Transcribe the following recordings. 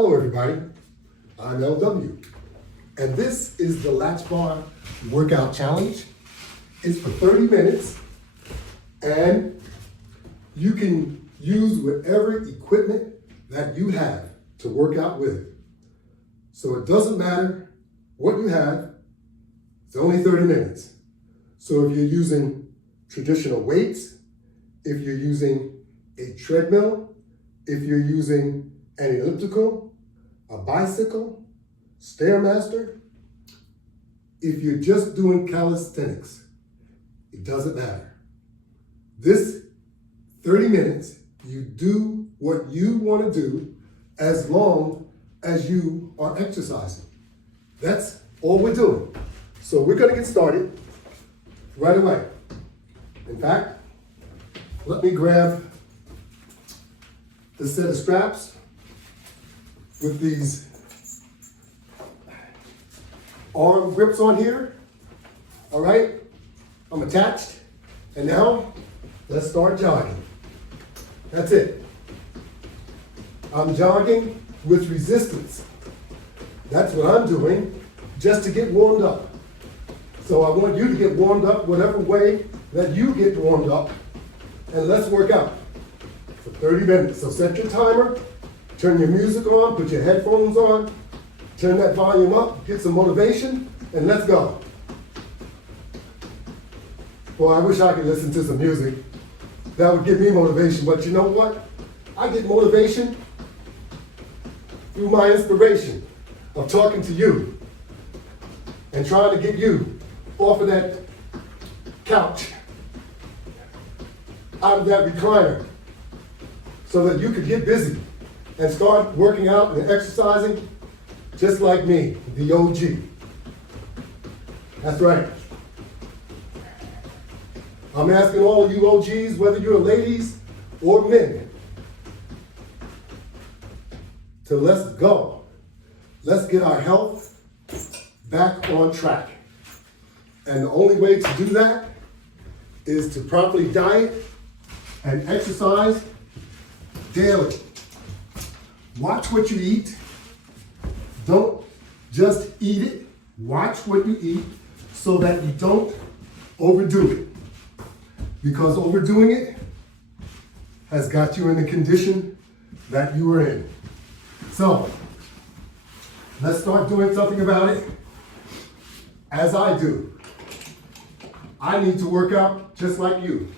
Hello everybody, I'm LW, and this is the Latchbar Workout Challenge. It's for 30 minutes, and you can use whatever equipment that you have to work out with. So it doesn't matter what you have, it's only 30 minutes. So if you're using traditional weights, if you're using a treadmill, if you're using an elliptical, a bicycle, Stairmaster, if you're just doing calisthenics, it doesn't matter. This 30 minutes, you do what you want to do as long as you are exercising. That's all we're doing. So we're going to get started right away. In fact, let me grab the set of straps with these arm grips on here. All right, I'm attached. And now let's start jogging. That's it. I'm jogging with resistance. That's what I'm doing just to get warmed up. So I want you to get warmed up whatever way that you get warmed up, and let's work out for 30 minutes. So set your timer, turn your music on, put your headphones on, turn that volume up, get some motivation, and let's go. Boy, I wish I could listen to some music. That would give me motivation, but you know what? I get motivation through my inspiration of talking to you and trying to get you off of that couch, out of that recliner, so that you could get busy and start working out and exercising just like me, the OG. That's right. I'm asking all of you OGs, whether you're ladies or men, to let's go. Let's get our health back on track. And the only way to do that is to properly diet and exercise daily. Watch what you eat. Don't just eat it. Watch what you eat so that you don't overdo it. Because overdoing it has got you in the condition that you were in. So, let's start doing something about it. As I do. I need to work out just like you.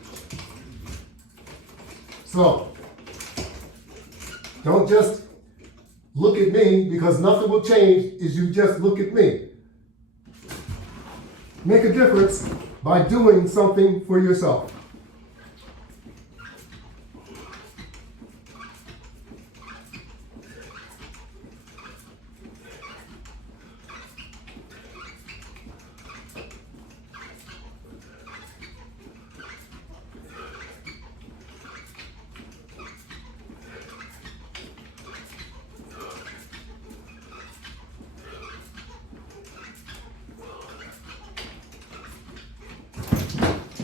So, don't just look at me, because nothing will change if you just look at me. Make a difference by doing something for yourself.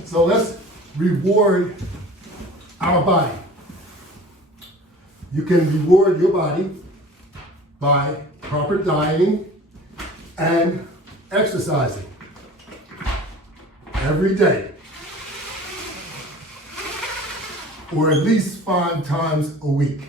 So let's reward our body. You can reward your body by proper dieting and exercising every day, or at least 5 times a week.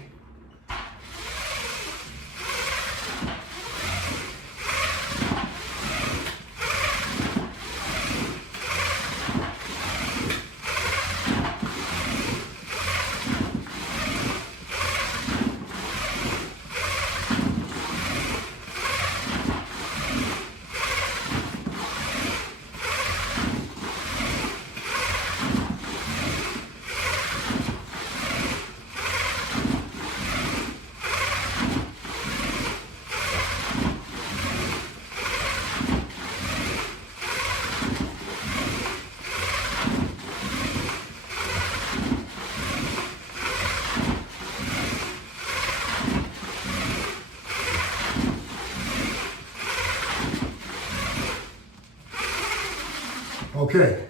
Okay.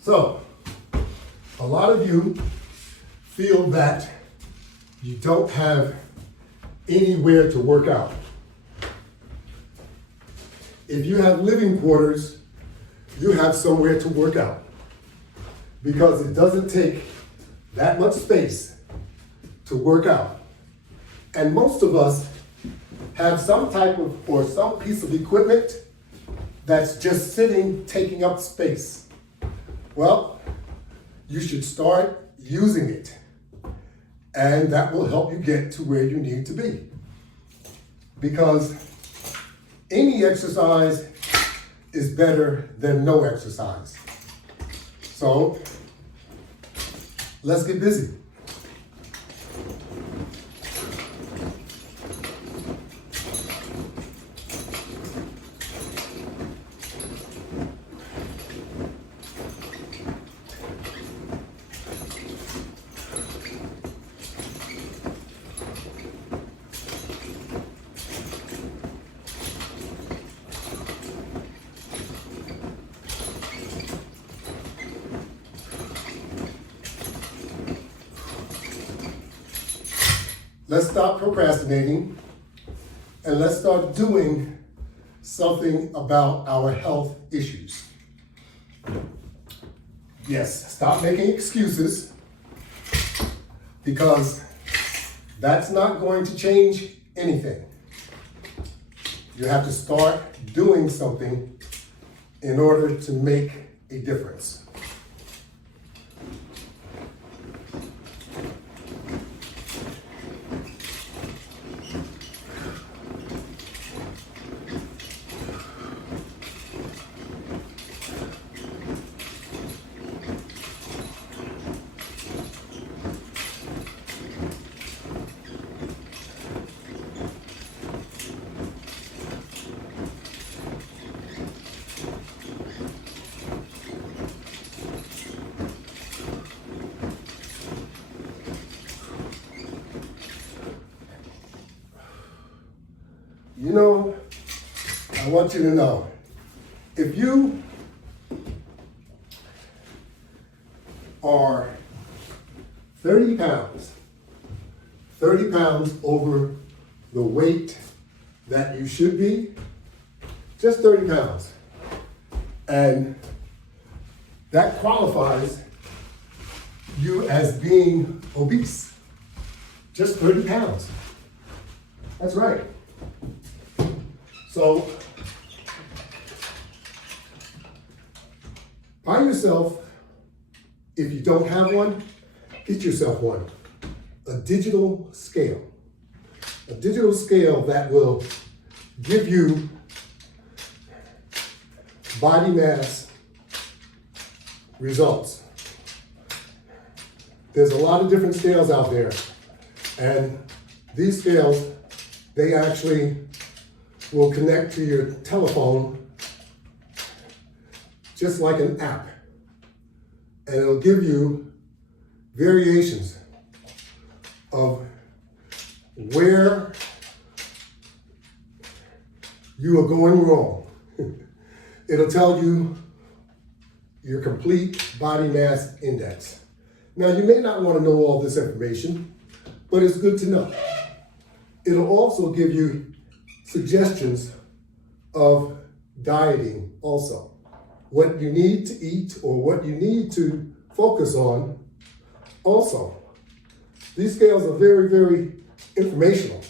So, a lot of you feel that you don't have anywhere to work out. If you have living quarters, you have somewhere to work out because it doesn't take that much space to work out. And most of us have some type of, or some piece of equipment that's just sitting, taking up space. Well, you should start using it. And that will help you get to where you need to be. Because any exercise is better than no exercise. So, let's get busy. Let's stop procrastinating and let's start doing something about our health issues. Yes, stop making excuses because that's not going to change anything. You have to start doing something in order to make a difference. You know, I want you to know, if you are 30 pounds over the weight that you should be, just 30 pounds, and that qualifies you as being obese, just 30 pounds. That's right. So, buy yourself, if you don't have one, get yourself one, a digital scale. A digital scale that will give you body mass results. There's a lot of different scales out there, and these scales, they actually will connect to your telephone just like an app. And it'll give you variations of where you are going wrong. It'll tell you your complete body mass index. Now, you may not want to know all this information, but it's good to know. It'll also give you suggestions of dieting also. What you need to eat or what you need to focus on also. These scales are very, very informational.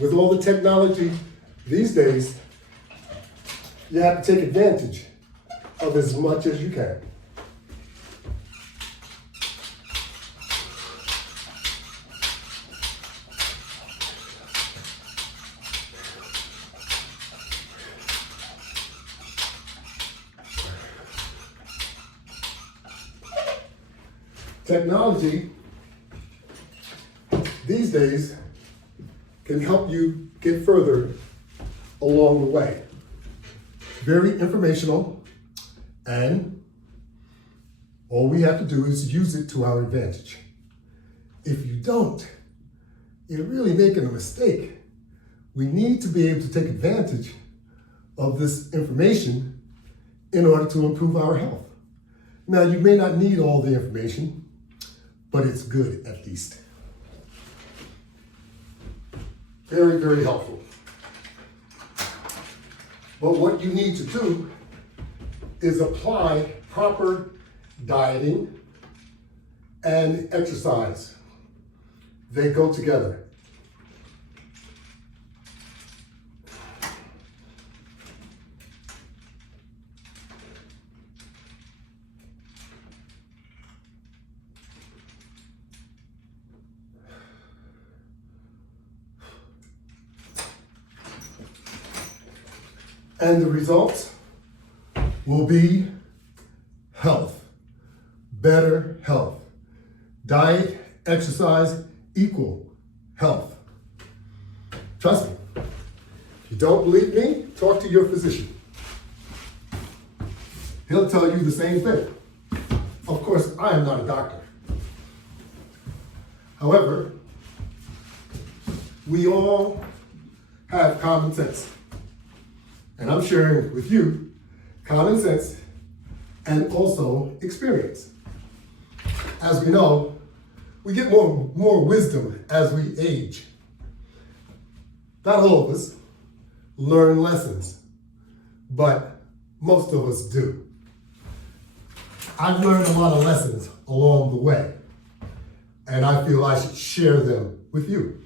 With all the technology these days, you have to take advantage of as much as you can. Technology these days can help you get further along the way. Very informational, and all we have to do is use it to our advantage. If you don't, you're really making a mistake. We need to be able to take advantage of this information in order to improve our health. Now, you may not need all the information, but it's good at least. Very, very helpful. But what you need to do is apply proper dieting and exercise. They go together. And the results will be health, better health. Diet, exercise, equal health. Trust me. If you don't believe me, talk to your physician. He'll tell you the same thing. Of course, I am not a doctor. However, we all have common sense. And I'm sharing with you common sense and also experience. As we know, we get more wisdom as we age. Not all of us learn lessons, but most of us do. I've learned a lot of lessons along the way, and I feel I should share them with you.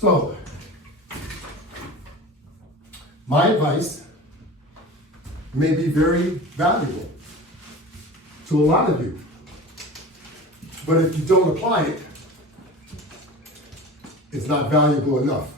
So, my advice may be very valuable to a lot of you. But if you don't apply it, it's not valuable enough.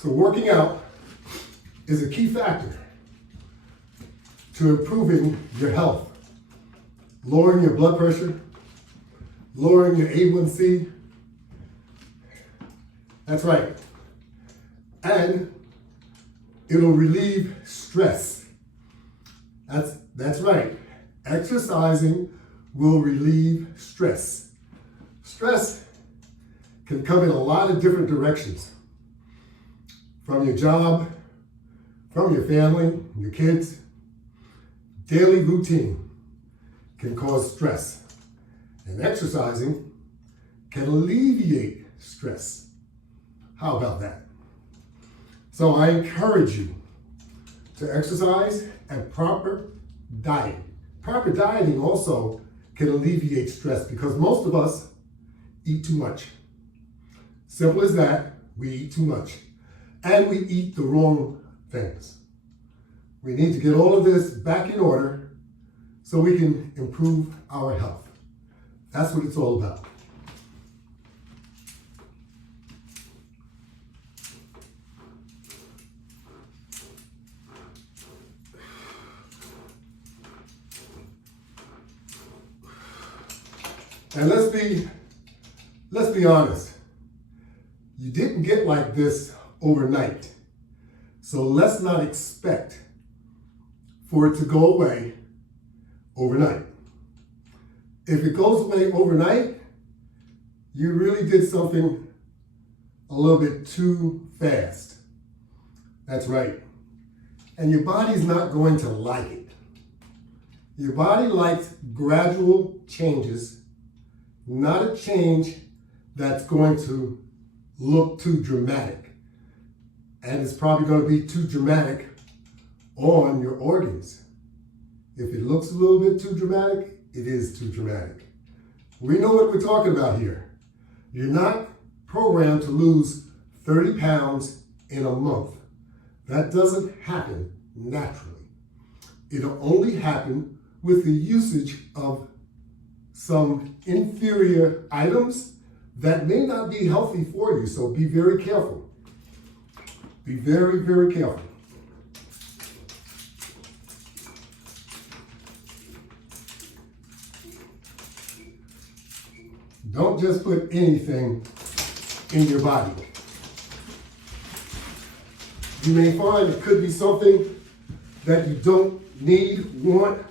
So working out is a key factor to improving your health, lowering your blood pressure, lowering your A1C. That's right. And it'll relieve stress. That's right. Exercising will relieve stress. Stress can come in a lot of different directions. From your job, from your family, your kids. Daily routine can cause stress, and exercising can alleviate stress. How about that? So I encourage you to exercise and proper diet. Proper dieting also can alleviate stress because most of us eat too much. Simple as that, we eat too much. And we eat the wrong things. We need to get all of this back in order so we can improve our health. That's what it's all about. And let's be honest. You didn't get like this overnight. So let's not expect for it to go away overnight. If it goes away overnight, you really did something a little bit too fast. That's right. And your body's not going to like it. Your body likes gradual changes, not a change that's going to look too dramatic. And it's probably going to be too dramatic on your organs. If it looks a little bit too dramatic, it is too dramatic. We know what we're talking about here. You're not programmed to lose 30 pounds in a month. That doesn't happen naturally. It'll only happen with the usage of some inferior items that may not be healthy for you, so be very careful. Be very, very careful. Don't just put anything in your body. You may find it could be something that you don't need, want,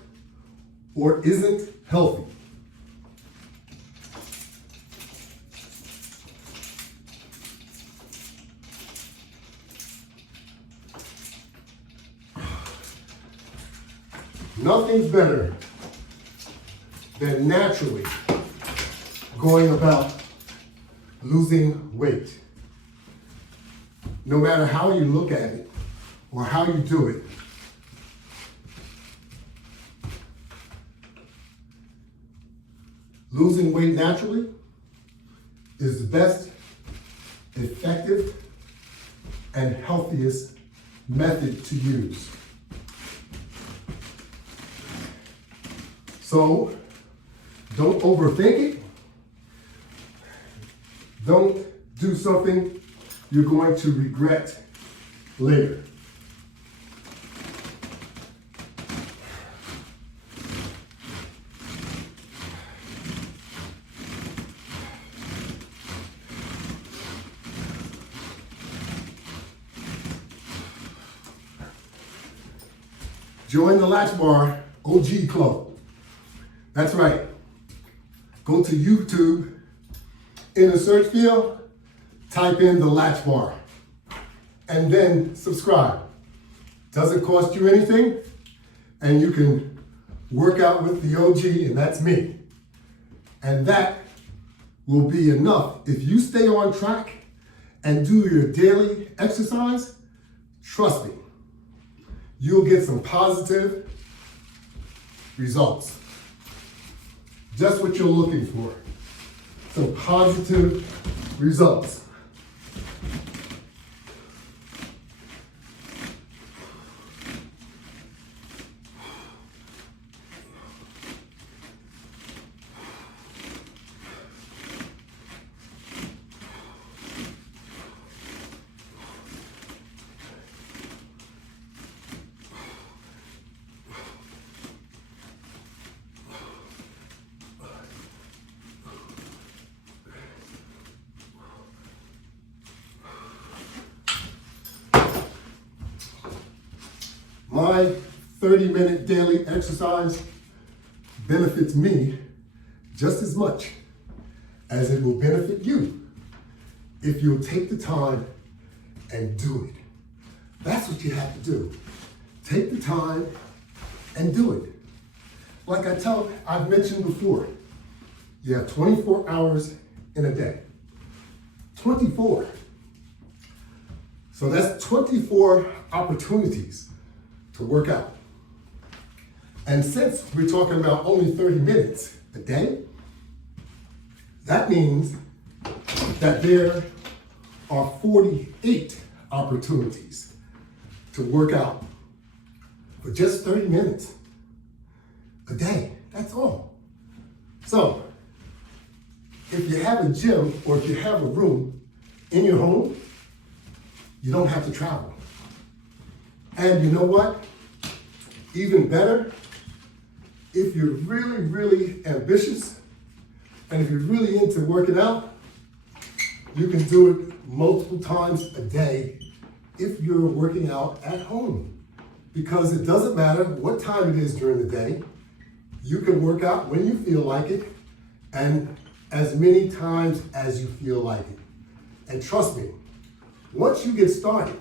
or isn't healthy. Nothing's better than naturally going about losing weight. No matter how you look at it or how you do it, losing weight naturally is the best, effective, and healthiest method to use. So, don't overthink it. Don't do something you're going to regret later. Join the Latchbar OG Club. That's right. Go to YouTube, in the search field, type in the Latchbar, and then subscribe. Doesn't cost you anything, and you can work out with the OG, and that's me. And that will be enough. If you stay on track and do your daily exercise, trust me, you'll get some positive results. Just what you're looking for. Some positive results. My 30-minute daily exercise benefits me just as much as it will benefit you if you'll take the time and do it. That's what you have to do. Take the time and do it. Like I've mentioned before, you have 24 hours in a day. 24. So that's 24 opportunities to work out. And since we're talking about only 30 minutes a day, that means that there are 48 opportunities to work out for just 30 minutes a day. That's all. So, if you have a gym or if you have a room in your home, you don't have to travel. And you know what? Even better, if you're really, really ambitious, and if you're really into working out, you can do it multiple times a day if you're working out at home. Because it doesn't matter what time it is during the day, you can work out when you feel like it, and as many times as you feel like it. And trust me, once you get started,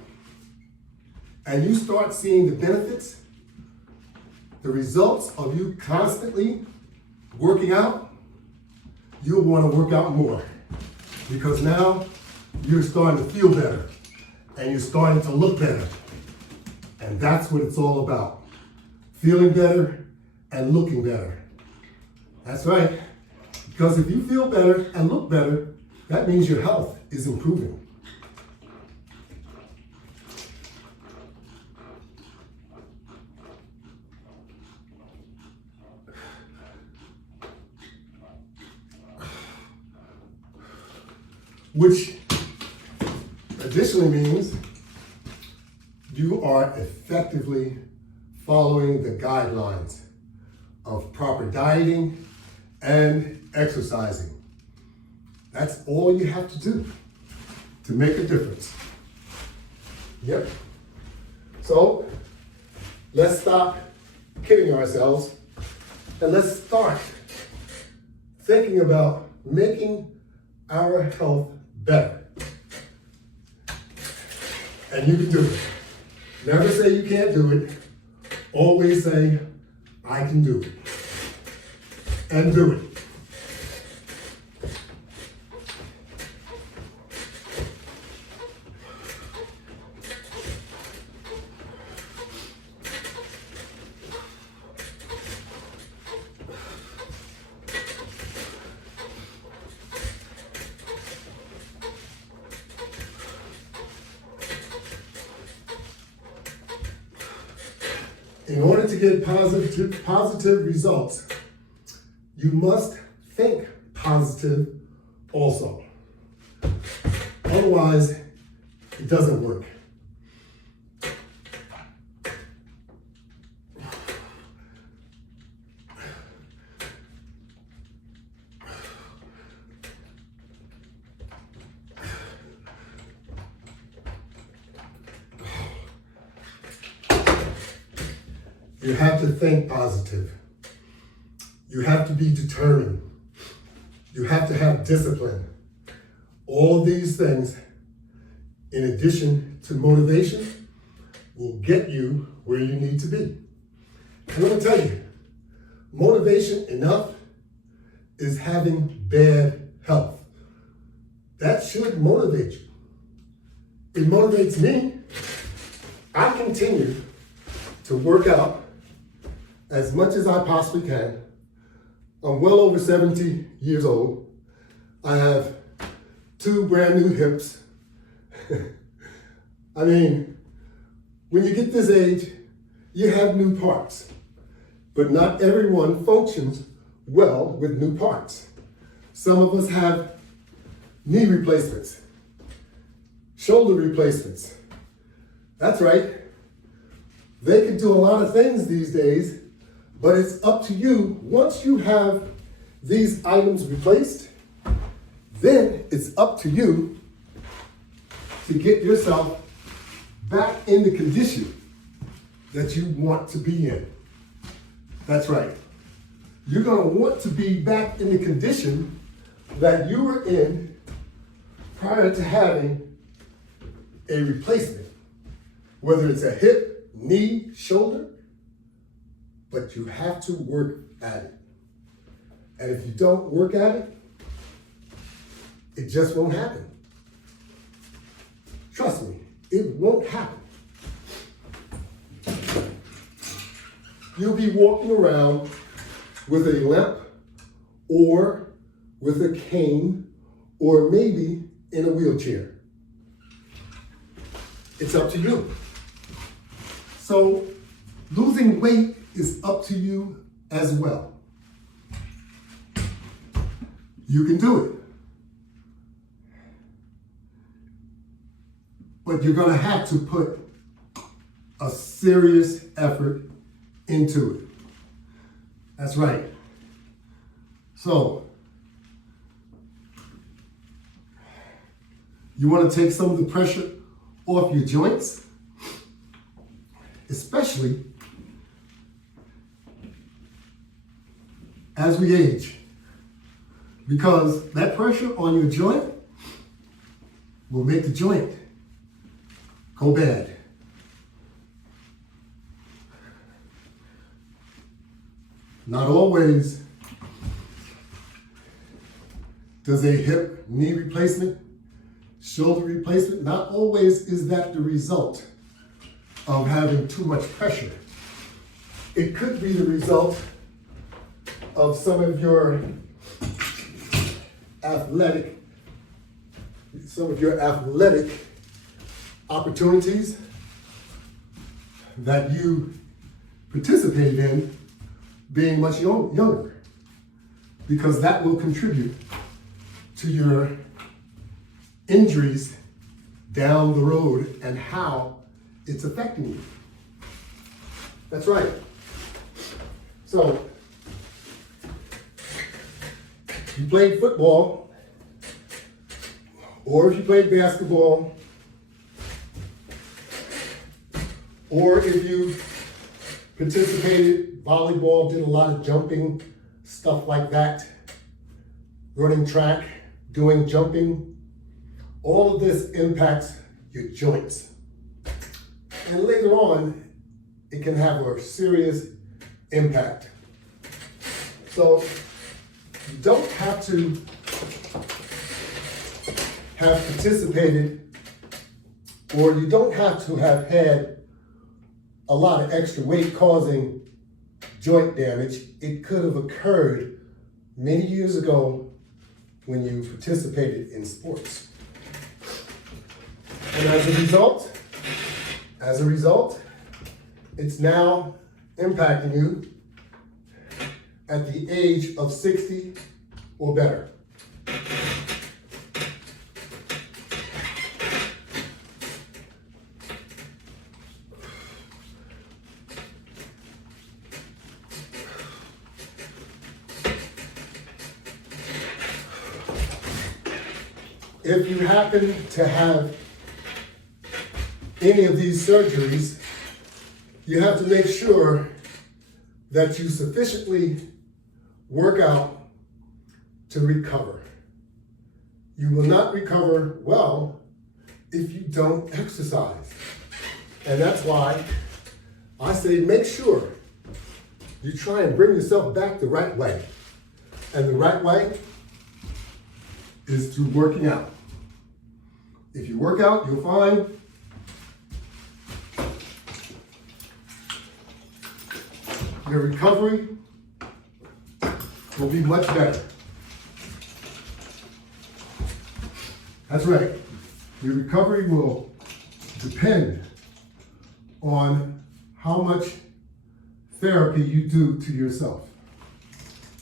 and you start seeing the benefits, the results of you constantly working out, you'll want to work out more. Because now you're starting to feel better and you're starting to look better. And that's what it's all about. Feeling better and looking better. That's right. Because if you feel better and look better, that means your health is improving. Which additionally means you are effectively following the guidelines of proper dieting and exercising. That's all you have to do to make a difference. Yep. So let's stop kidding ourselves and let's start thinking about making our health better. And you can do it. Never say you can't do it. Always say, I can do it. And do it. In order to get positive results, you must think positive also. Otherwise, it doesn't work. You have to think positive. You have to be determined. You have to have discipline. All these things, in addition to motivation, will get you where you need to be. And let me tell you, motivation enough is having bad health. That should motivate you. It motivates me. I continue to work out as much as I possibly can. I'm well over 70 years old. I have 2 brand new hips. I mean, when you get this age, you have new parts, but not everyone functions well with new parts. Some of us have knee replacements, shoulder replacements. That's right. They can do a lot of things these days, but it's up to you. Once you have these items replaced, then it's up to you to get yourself back in the condition that you want to be in. That's right. You're going to want to be back in the condition that you were in prior to having a replacement, whether it's a hip, knee, shoulder, but you have to work at it. And if you don't work at it, it just won't happen. Trust me, it won't happen. You'll be walking around with a limp or with a cane or maybe in a wheelchair. It's up to you. So losing weight is up to you as well. You can do it. But you're going to have to put a serious effort into it. That's right. So, you want to take some of the pressure off your joints, especially as we age, because that pressure on your joint will make the joint go bad. Not always does a hip, knee replacement, shoulder replacement, not always is that the result of having too much pressure. It could be the result of some of your athletic opportunities that you participated in being much younger, because that will contribute to your injuries down the road and how it's affecting you. That's right. So, you played football or if you played basketball, or if you participated, volleyball, did a lot of jumping, stuff like that, running track, doing jumping, all of this impacts your joints. And later on, it can have a serious impact. So you don't have to have participated, or you don't have to have had a lot of extra weight causing joint damage. It could have occurred many years ago when you participated in sports. And as a result, it's now impacting you at the age of 60 or better. If you happen to have any of these surgeries, you have to make sure that you sufficiently work out to recover. You will not recover well if you don't exercise. And that's why I say make sure you try and bring yourself back the right way. And the right way is through working out. If you work out, you'll find your recovery will be much better. That's right. Your recovery will depend on how much therapy you do to yourself.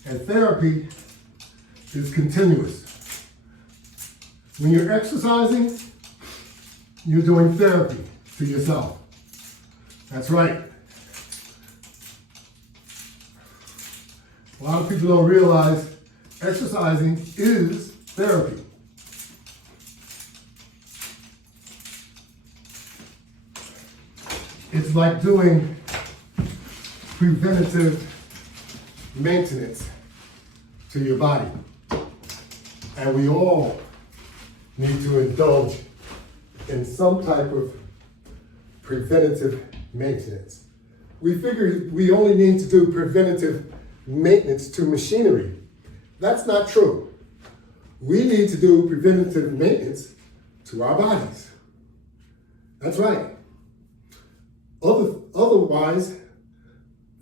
And therapy is continuous. When you're exercising, you're doing therapy to yourself. That's right. A lot of people don't realize exercising is therapy. It's like doing preventative maintenance to your body. And we all need to indulge in some type of preventative maintenance. We figure we only need to do preventative maintenance to machinery. That's not true. We need to do preventative maintenance to our bodies. That's right. Otherwise,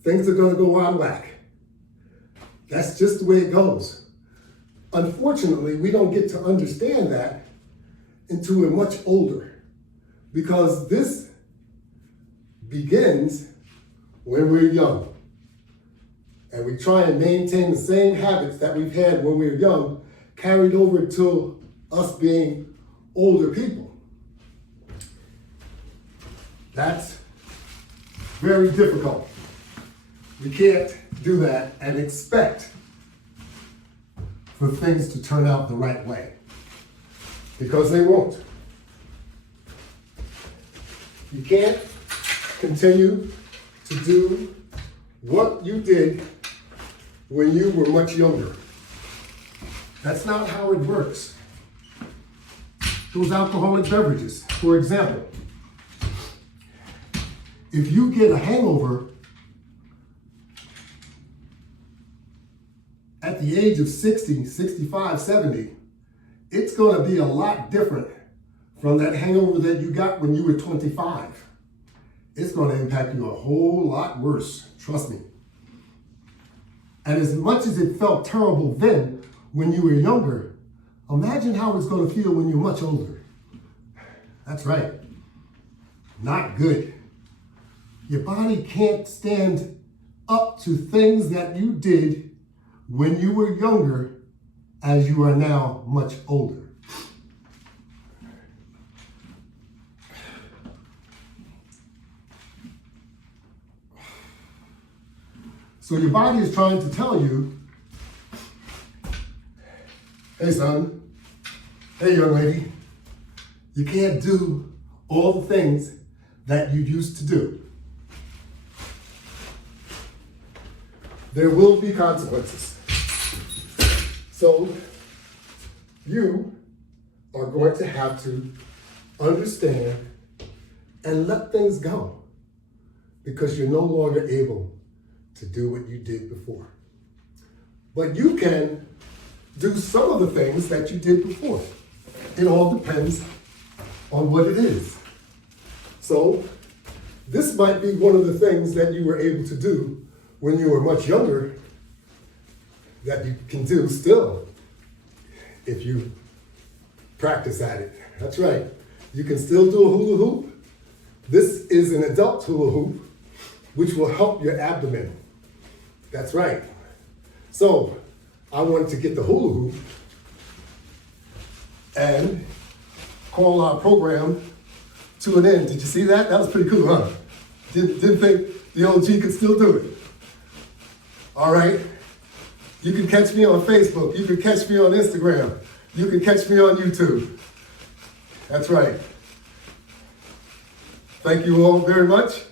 things are going to go out of whack. That's just the way it goes. Unfortunately, we don't get to understand that until we're much older, because this begins when we're young. And we try and maintain the same habits that we've had when we were young, carried over to us being older people. That's very difficult. We can't do that and expect for things to turn out the right way, because they won't. You can't continue to do what you did when you were much younger. That's not how it works. Those alcoholic beverages, for example, if you get a hangover at the age of 60, 65, 70, it's going to be a lot different from that hangover that you got when you were 25. It's going to impact you a whole lot worse, trust me. And as much as it felt terrible then, when you were younger, imagine how it's going to feel when you're much older. That's right. Not good. Your body can't stand up to things that you did when you were younger as you are now much older. So your body is trying to tell you, hey son, Hey, young lady, you can't do all the things that you used to do. There will be consequences. So you are going to have to understand and let things go because you're no longer able to do what you did before. But you can do some of the things that you did before. It all depends on what it is. So this might be one of the things that you were able to do when you were much younger that you can do still if you practice at it. That's right. You can still do a hula hoop. This is an adult hula hoop, which will help your abdomen. That's right. So I wanted to get the hula hoop and call our program to an end. Did you see that? That was pretty cool, huh? Didn't think the OG could still do it. All right. You can catch me on Facebook. You can catch me on Instagram. You can catch me on YouTube. That's right. Thank you all very much.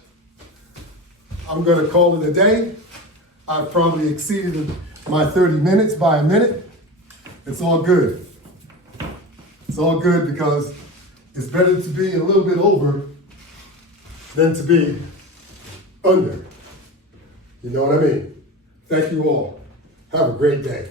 I'm going to call it a day. I've probably exceeded my 30 minutes by a minute. It's all good. It's all good because it's better to be a little bit over than to be under. You know what I mean? Thank you all. Have a great day.